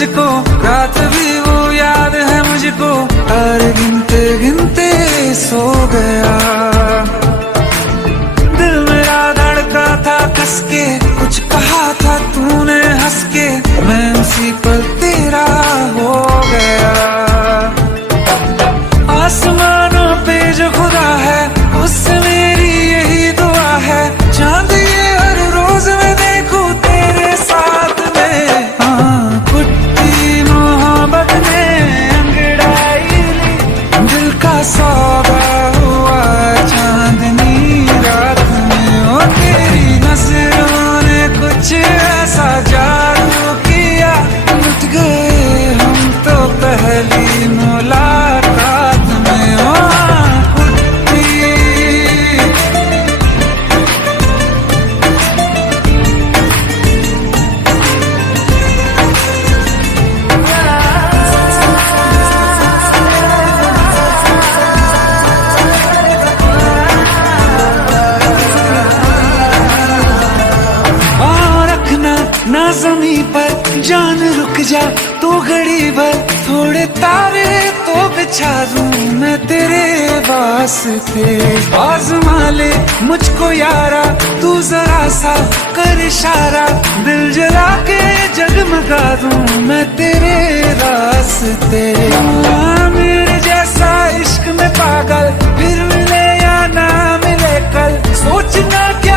तुझको, रात भी वो याद है मुझको, और गिनते गिनते सो गया। दिल मेरा धड़का था कस के, कुछ कहा था तूने हंस के, मैं उसी पल तेरा हो गया। आसमानों पे जो खुदा है, उससे मेरी यही दुआ है, चांद ये हर रोज मैं देखूं तेरे साथ में। हाँ, कुट्टी मोहब्बत ने अंगड़ाई ली, दिल का सौदा हुआ चांदनी रात में। ओ तेरी नजरों ने कुछ ऐसा जादू किया, लुट गए हम तो पहली मुलाकात में। ओ कुट्टी, रखना ना जमी पर, जान रुक जा तो घड़ी भर, थोड़े तारे तो बिछा दूं मैं तेरे वास्ते। आज़मा ले मुझको यारा, तू जरा सा कर इशारा, दिल जला के जगमगा दूं मैं तेरे रास्ते। मेरे जैसा इश्क में पागल फिर मिले या ना मिले कल, सोचना क्या